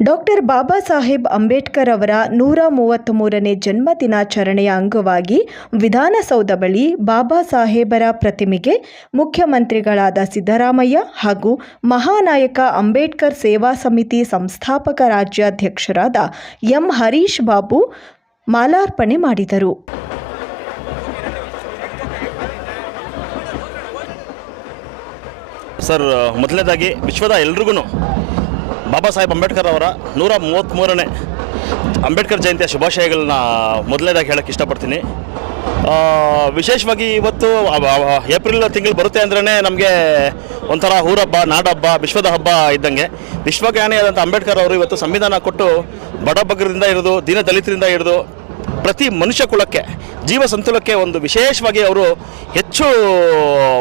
Doctor Baba Saheb Ambedkar ಅವರ ನೂರ ಮೂವತ್ತ್ಮೂರನೇ ಜನ್ಮ ದಿನಾಚರಣೆಯ ಅಂಗವಾಗಿ ವಿಧಾನಸೌಧ ಬಳಿ ಬಾಬಾ ಸಾಹೇಬರ ಪ್ರತಿಮೆಗೆ ಮುಖ್ಯಮಂತ್ರಿಗಳಾದ ಸಿದ್ದರಾಮಯ್ಯ ಹಾಗೂ ಮಹಾನಾಯಕ ಅಂಬೇಡ್ಕರ್ ಸೇವಾ ಸಮಿತಿ ಸಂಸ್ಥಾಪಕ ರಾಜ್ಯಾಧ್ಯಕ್ಷರಾದ ಎಂ ಹರೀಶ್ ಬಾಬು ಮಾಲಾರ್ಪಣೆ ಮಾಡಿದರು. ಸರ್, ಮೊದಲನೇದಾಗಿ ವಿಶ್ವದ ಎಲ್ರಿಗೂ ಬಾಬಾ ಸಾಹೇಬ್ ಅಂಬೇಡ್ಕರ್ ಅವರ ನೂರ ಮೂವತ್ತ್ಮೂರನೇ ಅಂಬೇಡ್ಕರ್ ಜಯಂತಿಯ ಶುಭಾಶಯಗಳನ್ನ ಮೊದಲನೇದಾಗಿ ಹೇಳಕ್ಕೆ ಇಷ್ಟಪಡ್ತೀನಿ. ವಿಶೇಷವಾಗಿ ಇವತ್ತು ಏಪ್ರಿಲ್ ತಿಂಗಳು ಬರುತ್ತೆ ಅಂದ್ರೇ ನಮಗೆ ಒಂಥರ ಊರಬ್ಬ ನಾಡಬ್ಬ, ವಿಶ್ವದ ಹಬ್ಬ ಇದ್ದಂಗೆ. ವಿಶ್ವಜ್ಞಾನಿಯಾದಂಥ ಅಂಬೇಡ್ಕರ್ ಅವರು ಇವತ್ತು ಸಂವಿಧಾನ ಕೊಟ್ಟು ಬಡಬಗ್ಗರಿಂದ ಹಿಡಿದು ದೀನ ದಲಿತರಿಂದ ಹಿಡಿದು ಪ್ರತಿ ಮನುಷ್ಯ ಕುಲಕ್ಕೆ, ಜೀವ ಸಂತುಲಕ್ಕೆ ಒಂದು ವಿಶೇಷವಾಗಿ ಅವರು ಹೆಚ್ಚು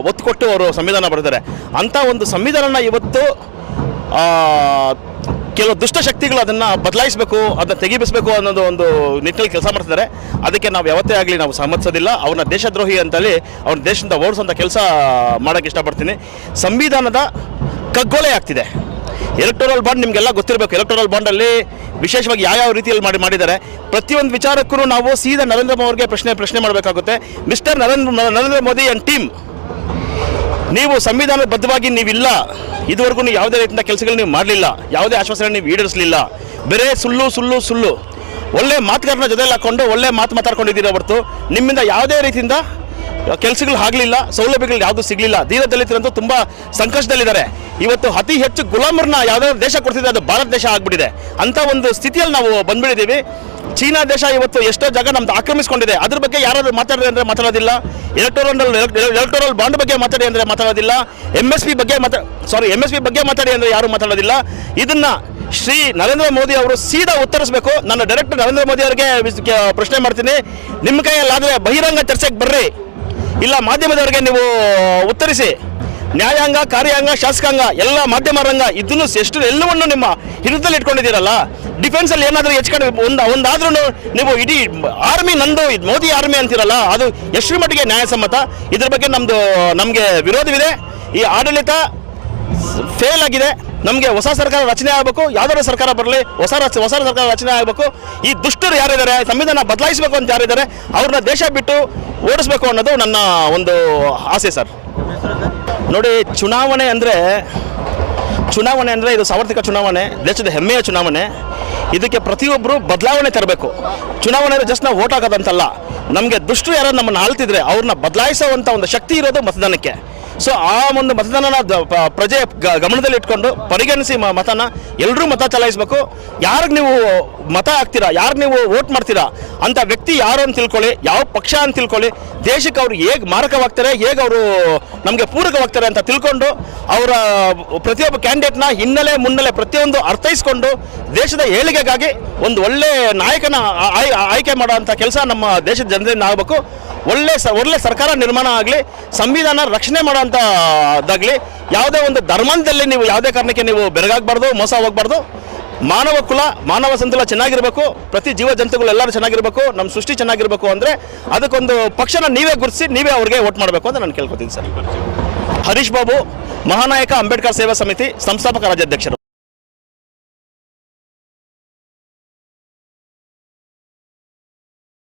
ಒತ್ತು ಕೊಟ್ಟು ಅವರು ಸಂವಿಧಾನ ಬರೆದಿದ್ದಾರೆ. ಅಂಥ ಒಂದು ಸಂವಿಧಾನನ ಇವತ್ತು ಕೆಲವು ದುಷ್ಟಶಕ್ತಿಗಳು ಅದನ್ನು ಬದಲಾಯಿಸಬೇಕು, ಅದನ್ನ ತೆಗಿಬಿಸಬೇಕು ಅನ್ನೋದು ಒಂದು ನಿಟ್ಟಿನಲ್ಲಿ ಕೆಲಸ ಮಾಡ್ತಿದ್ದಾರೆ. ಅದಕ್ಕೆ ನಾವು ಯಾವತ್ತೇ ಆಗಲಿ ನಾವು ಸಮ್ಮತಿಸೋದಿಲ್ಲ. ಅವ್ರನ್ನ ದೇಶದ್ರೋಹಿ ಅಂತೇಳಿ ಅವ್ರನ್ನ ದೇಶದಿಂದ ಓಡಿಸೋಂಥ ಕೆಲಸ ಮಾಡೋಕ್ಕೆ ಇಷ್ಟಪಡ್ತೀನಿ. ಸಂವಿಧಾನದ ಕಗ್ಗೊಲೆ ಆಗ್ತಿದೆ. ಎಲೆಕ್ಟೋರಲ್ ಬಾಂಡ್ ನಿಮಗೆಲ್ಲ ಗೊತ್ತಿರಬೇಕು. ಎಲೆಕ್ಟೋರಲ್ ಬಾಂಡಲ್ಲಿ ವಿಶೇಷವಾಗಿ ಯಾವ್ಯಾವ ರೀತಿಯಲ್ಲಿ ಮಾಡಿ ಮಾಡಿದ್ದಾರೆ. ಪ್ರತಿಯೊಂದು ವಿಚಾರಕ್ಕೂ ನಾವು ಸೀದಾ ನರೇಂದ್ರ ಮೋದಿ ಅವರಿಗೆ ಪ್ರಶ್ನೆ ಪ್ರಶ್ನೆ ಮಾಡಬೇಕಾಗುತ್ತೆ. Mister Narendra Narendra Modi and team ನೀವು ಸಂವಿಧಾನಬದ್ಧವಾಗಿ ನೀವಿಲ್ಲ, ಇದುವರೆಗೂ ನೀವು ಯಾವುದೇ ರೀತಿಯ ಕೆಲಸಗಳು ನೀವು ಮಾಡಲಿಲ್ಲ, ಯಾವುದೇ ಆಶ್ವಾಸನೆ ನೀವು ಈಡೇರಿಸಲಿಲ್ಲ. ಬೇರೆ ಸುಳ್ಳು ಸುಳ್ಳು ಸುಳ್ಳು. ಒಳ್ಳೆ ಮಾತುಗಾರನ ಜೊತೆಲಿ ಹಾಕೊಂಡು ಒಳ್ಳೆ ಮಾತು ಮಾತಾಡ್ಕೊಂಡಿದ್ದೀರ ಹೊರತು, ನಿಮ್ಮಿಂದ ಯಾವುದೇ ರೀತಿಯಿಂದ ಕೆಲಸಗಳು ಆಗಲಿಲ್ಲ, ಸೌಲಭ್ಯಗಳು ಯಾವುದು ಸಿಗಲಿಲ್ಲ. ದೀನ ದಲಿತರಂತೂ ತುಂಬ ಸಂಕಷ್ಟದಲ್ಲಿದ್ದಾರೆ. ಇವತ್ತು ಅತಿ ಹೆಚ್ಚು ಗುಲಾಮರನ್ನ ಯಾವುದಾದ್ರು ದೇಶ ಕೊಡ್ತಿದೆ ಅದು ಭಾರತ ದೇಶ ಆಗ್ಬಿಟ್ಟಿದೆ. ಅಂತ ಒಂದು ಸ್ಥಿತಿಯಲ್ಲಿ ನಾವು ಬಂದ್ಬಿಟ್ಟಿದ್ದೀವಿ. ಚೀನಾ ದೇಶ ಇವತ್ತು ಎಷ್ಟೋ ಜಾಗ ನಮ್ದು ಆಕ್ರಮಿಸಿಕೊಂಡಿದೆ. ಅದ್ರ ಬಗ್ಗೆ ಯಾರಾದರೂ ಮಾತಾಡಿದೆ ಅಂದರೆ ಮಾತಾಡೋದಿಲ್ಲ. ಎಲೆಕ್ಟೋರಲ್ ಎಲೆಕ್ಟೋರಲ್ ಬಾಂಡ್ ಬಗ್ಗೆ ಮಾತಾಡಿ ಅಂದರೆ ಮಾತಾಡೋದಿಲ್ಲ. ಎಂ ಎಸ್ ಪಿ ಬಗ್ಗೆ ಮಾತಾ ಸಾರಿ ಎಂ ಎಸ್ ಪಿ ಬಗ್ಗೆ ಮಾತಾಡಿ ಅಂದರೆ ಯಾರು ಮಾತಾಡೋದಿಲ್ಲ. ಇದನ್ನ ಶ್ರೀ ನರೇಂದ್ರ ಮೋದಿ ಅವರು ಸೀದಾ ಉತ್ತರಿಸಬೇಕು. ನಾನು ಡೈರೆಕ್ಟ್ ನರೇಂದ್ರ ಮೋದಿ ಅವರಿಗೆ ಪ್ರಶ್ನೆ ಮಾಡ್ತೀನಿ. ನಿಮ್ಮ ಕೈಯಲ್ಲಾದರೆ ಬಹಿರಂಗ ಚರ್ಚೆಗೆ ಬರ್ರಿ. ಇಲ್ಲ ಮಾಧ್ಯಮದವರಿಗೆ ನೀವು ಉತ್ತರಿಸಿ. ನ್ಯಾಯಾಂಗ, ಕಾರ್ಯಾಂಗ, ಶಾಸಕಾಂಗ, ಎಲ್ಲ ಮಾಧ್ಯಮ ರಂಗ, ಇದನ್ನು ಎಷ್ಟು ಎಲ್ಲವನ್ನು ನಿಮ್ಮ ಹಿಡಿತದಲ್ಲಿ ಇಟ್ಕೊಂಡಿದ್ದೀರಲ್ಲ? ಡಿಫೆನ್ಸ್ ಅಲ್ಲಿ ಏನಾದರೂ ಹೆಚ್ಚು ಒಂದು ಒಂದಾದ್ರೂ ನೀವು ಇಡೀ ಆರ್ಮಿ ನಂದು, ಇದು ಮೋದಿ ಆರ್ಮಿ ಅಂತೀರಲ್ಲ, ಅದು ಎಷ್ಟರ ಮಟ್ಟಿಗೆ ನ್ಯಾಯಸಮ್ಮತ? ಇದ್ರ ಬಗ್ಗೆ ನಮ್ದು, ನಮಗೆ ವಿರೋಧವಿದೆ. ಈ ಆಡಳಿತ ಫೇಲ್ ಆಗಿದೆ. ನಮಗೆ ಹೊಸ ಸರ್ಕಾರ ರಚನೆ ಆಗಬೇಕು. ಯಾವ್ದಾದ್ರು ಸರ್ಕಾರ ಬರಲಿ, ಹೊಸ ಹೊಸ ಸರ್ಕಾರ ರಚನೆ ಆಗಬೇಕು. ಈ ದುಷ್ಟರು ಯಾರಿದ್ದಾರೆ, ಸಂವಿಧಾನ ಬದಲಾಯಿಸಬೇಕು ಅಂತ ಯಾರಿದ್ದಾರೆ, ಅವ್ರನ್ನ ದೇಶ ಬಿಟ್ಟು ಓಡಿಸ್ಬೇಕು ಅನ್ನೋದು ನನ್ನ ಒಂದು ಆಸೆ ಸರ್. ನೋಡಿ, ಚುನಾವಣೆ ಅಂದರೆ ಚುನಾವಣೆ ಅಂದರೆ ಇದು ಸಾರ್ವತ್ರಿಕ ಚುನಾವಣೆ, ದೇಶದ ಹೆಮ್ಮೆಯ ಚುನಾವಣೆ. ಇದಕ್ಕೆ ಪ್ರತಿಯೊಬ್ಬರು ಬದಲಾವಣೆ ತರಬೇಕು. ಚುನಾವಣೆ ಜಸ್ಟ್ ನಾವು ಓಟ್ ಹಾಕೋದಂತಲ್ಲ. ನಮಗೆ ದುಷ್ಟರು ಯಾರು ನಮ್ಮನ್ನು ಆಳ್ತಿದ್ರೆ ಅವ್ರನ್ನ ಬದಲಾಯಿಸುವಂಥ ಒಂದು ಶಕ್ತಿ ಇರೋದು ಮತದಾನಕ್ಕೆ. ಸೊ ಆ ಒಂದು ಮತದಾನನ ಪ್ರಜೆ ಗಮನದಲ್ಲಿ ಇಟ್ಕೊಂಡು ಪರಿಗಣಿಸಿ ಮತನ ಎಲ್ಲರೂ ಮತ ಚಲಾಯಿಸಬೇಕು. ಯಾರಿಗೆ ನೀವು ಮತ ಹಾಕ್ತೀರಾ, ಯಾರಿಗೆ ನೀವು ವೋಟ್ ಮಾಡ್ತೀರಾ ಅಂತ ವ್ಯಕ್ತಿ ಯಾರು ಅಂತ ತಿಳ್ಕೊಳ್ಳಿ, ಯಾವ ಪಕ್ಷ ಅಂತ ತಿಳ್ಕೊಳ್ಳಿ, ದೇಶಕ್ಕೆ ಅವರು ಹೇಗೆ ಮಾರಕವಾಗ್ತಾರೆ, ಹೇಗೆ ಅವರು ನಮಗೆ ಪೂರಕವಾಗ್ತಾರೆ ಅಂತ ತಿಳ್ಕೊಂಡು ಅವರ ಪ್ರತಿಯೊಬ್ಬ ಕ್ಯಾಂಡಿಡೇಟ್ನ ಹಿನ್ನೆಲೆ ಮುನ್ನೆಲೆ ಪ್ರತಿಯೊಂದು ಅರ್ಥೈಸ್ಕೊಂಡು ದೇಶದ ಏಳಿಗೆಗಾಗಿ ಒಂದು ಒಳ್ಳೆ ನಾಯಕನ ಆಯ್ಕೆ ಮಾಡುವಂಥ ಕೆಲಸ ನಮ್ಮ ದೇಶದ ಜನರಿಂದ ಆಗಬೇಕು ಒಳ್ಳೆ ಸ, ಒಳ್ಳೆ ಸರ್ಕಾರ ನಿರ್ಮಾಣ ಆಗಲಿ, ಸಂವಿಧಾನ ರಕ್ಷಣೆ ಮಾಡೋಂಥದ್ದಾಗಲಿ ಯಾವುದೇ ಒಂದು ಧರ್ಮದಲ್ಲಿ ನೀವು ಯಾವುದೇ ಕಾರಣಕ್ಕೆ ನೀವು ಬೆರಗಾಗಬಾರ್ದು, ಮೋಸ ಹೋಗಬಾರ್ದು, ಮಾನವ ಕುಲ, ಮಾನವ ಸಂತುಲ ಚೆನ್ನಾಗಿರಬೇಕು, ಪ್ರತಿ ಜೀವ ಜಂತುಗಳು ಎಲ್ಲರೂ ಚೆನ್ನಾಗಿರಬೇಕು, ನಮ್ಮ ಸೃಷ್ಟಿ ಚೆನ್ನಾಗಿರಬೇಕು ಅಂದರೆ ಅದಕ್ಕೊಂದು ಪಕ್ಷನ ನೀವೇ ಗುರುತಿಸಿ, ನೀವೇ ಅವ್ರಿಗೆ ವೋಟ್ ಮಾಡಬೇಕು ಅಂತ ನಾನು ಕೇಳ್ಕೊತೀನಿ ಸರ್. ಹರೀಶ್ ಬಾಬು, ಮಹಾನಾಯಕ ಅಂಬೇಡ್ಕರ್ ಸೇವಾ ಸಮಿತಿ ಸಂಸ್ಥಾಪಕ ರಾಜ್ಯಾಧ್ಯಕ್ಷರು.